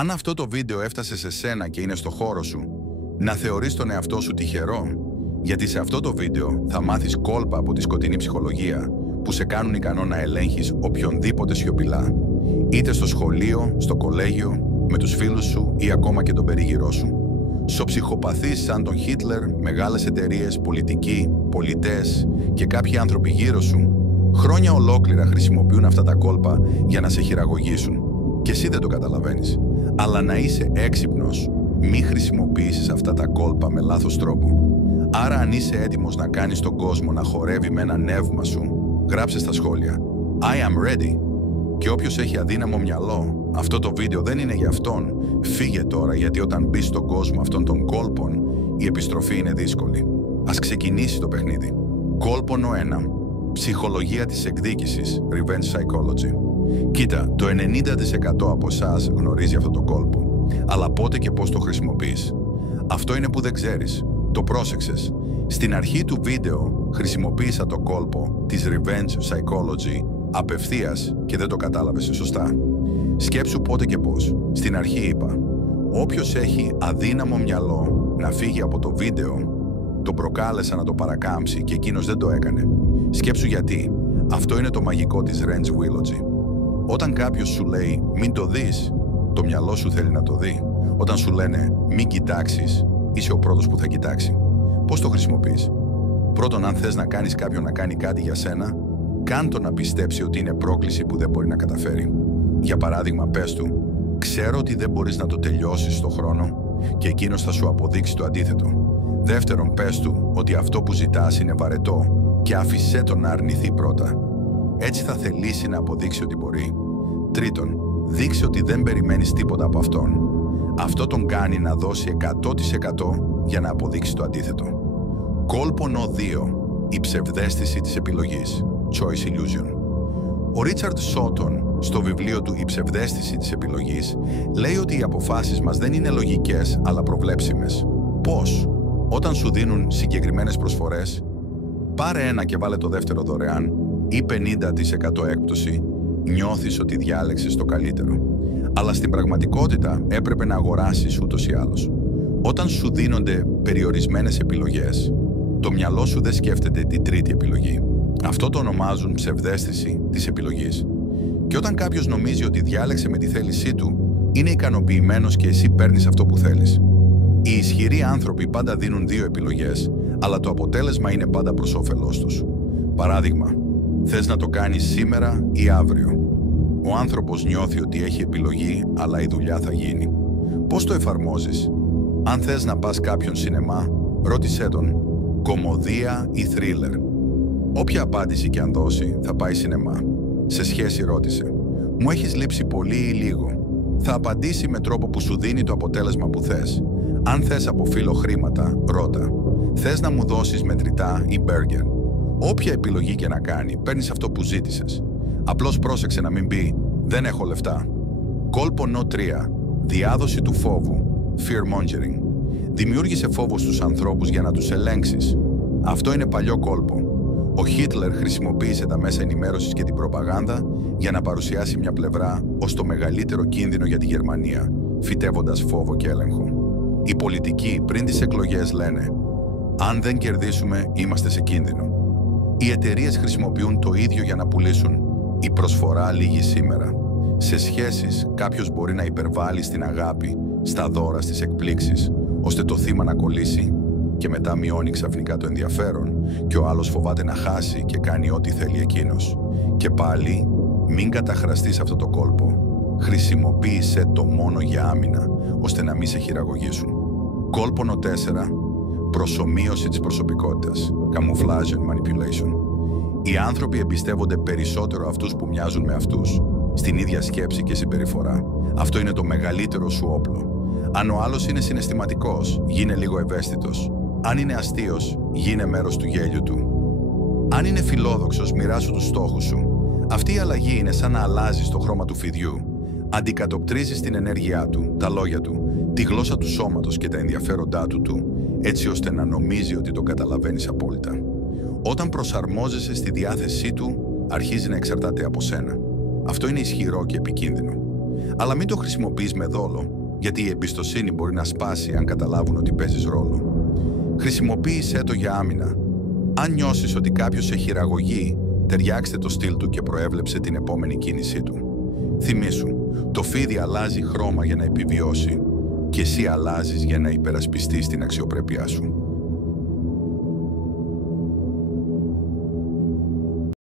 Αν αυτό το βίντεο έφτασε σε σένα και είναι στο χώρο σου, να θεωρείς τον εαυτό σου τυχερό, γιατί σε αυτό το βίντεο θα μάθεις κόλπα από τη σκοτεινή ψυχολογία που σε κάνουν ικανό να ελέγχεις οποιονδήποτε σιωπηλά, είτε στο σχολείο, στο κολέγιο, με τους φίλους σου ή ακόμα και τον περίγυρό σου. Σοψυχοπαθείς σαν τον Χίτλερ, μεγάλες εταιρείες, πολιτικοί, πολιτές και κάποιοι άνθρωποι γύρω σου, χρόνια ολόκληρα χρησιμοποιούν αυτά τα κόλπα για να σε χειραγωγήσουν. Και εσύ δεν το καταλαβαίνεις. Αλλά να είσαι έξυπνος, μη χρησιμοποιήσεις αυτά τα κόλπα με λάθος τρόπο. Άρα αν είσαι έτοιμος να κάνεις τον κόσμο να χορεύει με ένα νεύμα σου, γράψε στα σχόλια I am ready. Και όποιος έχει αδύναμο μυαλό, αυτό το βίντεο δεν είναι για αυτόν. Φύγε τώρα, γιατί όταν μπεις στον κόσμο αυτών των κόλπων, η επιστροφή είναι δύσκολη. Ας ξεκινήσει το παιχνίδι. Κόλπονο 1. Ψυχολογία της εκδίκησης, Revenge Psychology. Κοίτα, το 90% από εσάς γνωρίζει αυτό το κόλπο. Αλλά πότε και πώς το χρησιμοποιείς? Αυτό είναι που δεν ξέρεις. Το πρόσεξες. Στην αρχή του βίντεο χρησιμοποίησα το κόλπο της Revenge Psychology απευθείας και δεν το κατάλαβες σωστά. Σκέψου πότε και πώς. Στην αρχή είπα, όποιος έχει αδύναμο μυαλό να φύγει από το βίντεο, τον προκάλεσα να το παρακάμψει και εκείνος δεν το έκανε. Σκέψου γιατί. Αυτό είναι το μαγικό της Revenge Psychology. Όταν κάποιος σου λέει μην το δεις, το μυαλό σου θέλει να το δει. Όταν σου λένε μην κοιτάξεις, είσαι ο πρώτος που θα κοιτάξει. Πώς το χρησιμοποιείς? Πρώτον, αν θες να κάνεις κάποιον να κάνει κάτι για σένα, κάν το να πιστέψει ότι είναι πρόκληση που δεν μπορεί να καταφέρει. Για παράδειγμα, πες του, ξέρω ότι δεν μπορείς να το τελειώσεις στο χρόνο, και εκείνος θα σου αποδείξει το αντίθετο. Δεύτερον, πες του ότι αυτό που ζητάς είναι βαρετό και άφησέ τον να αρνηθεί πρώτα. Έτσι θα θελήσει να αποδείξει ότι μπορεί. Τρίτον, δείξε ότι δεν περιμένεις τίποτα από αυτόν. Αυτό τον κάνει να δώσει 100% για να αποδείξει το αντίθετο. Κόλπονο 2. Η ψευδαίσθηση της επιλογής. Choice Illusion. Ο Ρίτσαρντ Σότον, στο βιβλίο του «Η ψευδαίσθηση της επιλογής», λέει ότι οι αποφάσεις μας δεν είναι λογικές, αλλά προβλέψιμες. Πώς? Όταν σου δίνουν συγκεκριμένες προσφορές, πάρε ένα και βάλε το δεύτερο δωρεάν, ή 50% έκπτωση, νιώθεις ότι διάλεξες το καλύτερο. Αλλά στην πραγματικότητα έπρεπε να αγοράσεις ούτως ή άλλως. Όταν σου δίνονται περιορισμένες επιλογές, το μυαλό σου δεν σκέφτεται την τρίτη επιλογή. Αυτό το ονομάζουν ψευδαίσθηση της επιλογής. Και όταν κάποιος νομίζει ότι διάλεξε με τη θέλησή του, είναι ικανοποιημένος και εσύ παίρνεις αυτό που θέλεις. Οι ισχυροί άνθρωποι πάντα δίνουν δύο επιλογές, αλλά το αποτέλεσμα είναι πάντα προς όφελός τους. Παράδειγμα, θες να το κάνεις σήμερα ή αύριο? Ο άνθρωπος νιώθει ότι έχει επιλογή, αλλά η δουλειά θα γίνει. Πώς το εφαρμόζεις? Αν θες να πας κάποιον σινεμά, ρώτησέ τον, κομμωδία ή θρίλερ? Όποια απάντηση και αν δώσει, θα πάει σινεμά. Σε σχέση ρώτησε, μου έχεις λείψει πολύ ή λίγο? Θα απαντήσει με τρόπο που σου δίνει το αποτέλεσμα που θες. Αν θες από φίλο χρήματα, ρώτα, θες να μου δώσεις μετρητά ή μπέργκερ? Όποια επιλογή και να κάνει, παίρνεις αυτό που ζήτησες. Απλώς πρόσεξε να μην πει «δεν έχω λεφτά». Κόλπονο 3. Διάδοση του φόβου. Fear mongering. Δημιούργησε φόβο στους ανθρώπους για να τους ελέγξεις. Αυτό είναι παλιό κόλπο. Ο Χίτλερ χρησιμοποίησε τα μέσα ενημέρωσης και την προπαγάνδα για να παρουσιάσει μια πλευρά ως το μεγαλύτερο κίνδυνο για τη Γερμανία, φυτεύοντας φόβο και έλεγχο. Οι πολιτικοί πριν τις εκλογές λένε «αν δεν κερδίσουμε, είμαστε σε κίνδυνο». Οι εταιρείες χρησιμοποιούν το ίδιο για να πουλήσουν «η προσφορά λύγει σήμερα». Σε σχέσεις, κάποιος μπορεί να υπερβάλλει στην αγάπη, στα δώρα, στις εκπλήξεις, ώστε το θύμα να κολλήσει και μετά μειώνει ξαφνικά το ενδιαφέρον και ο άλλος φοβάται να χάσει και κάνει ό,τι θέλει εκείνος. Και πάλι, μην καταχραστείς αυτό το κόλπο. Χρησιμοποίησε το μόνο για άμυνα, ώστε να μην σε χειραγωγήσουν. Κόλπονο 4. Προσομοίωση της προσωπικότητας. Camouflage and manipulation. Οι άνθρωποι εμπιστεύονται περισσότερο αυτούς που μοιάζουν με αυτούς, στην ίδια σκέψη και συμπεριφορά. Αυτό είναι το μεγαλύτερο σου όπλο. Αν ο άλλος είναι συναισθηματικός, γίνε λίγο ευαίσθητος. Αν είναι αστείος, γίνε μέρος του γέλιου του. Αν είναι φιλόδοξος, μοιράσου τους στόχους σου. Αυτή η αλλαγή είναι σαν να αλλάζεις το χρώμα του φιδιού. Αντικατοπτρίζεις την ενέργειά του, τα λόγια του, τη γλώσσα του σώματος και τα ενδιαφέροντά του, έτσι ώστε να νομίζει ότι το καταλαβαίνεις απόλυτα. Όταν προσαρμόζεσαι στη διάθεσή του, αρχίζει να εξαρτάται από σένα. Αυτό είναι ισχυρό και επικίνδυνο. Αλλά μην το χρησιμοποιείς με δόλο, γιατί η εμπιστοσύνη μπορεί να σπάσει αν καταλάβουν ότι παίζεις ρόλο. Χρησιμοποίησέ το για άμυνα. Αν νιώσεις ότι κάποιος σε χειραγωγεί, ταιριάξτε το στυλ του και προέβλεψε την επόμενη κίνησή του. Θυμήσου, το φίδι αλλάζει χρώμα για να επιβιώσει και εσύ αλλάζεις για να υπερασπιστείς την αξιοπρέπειά σου.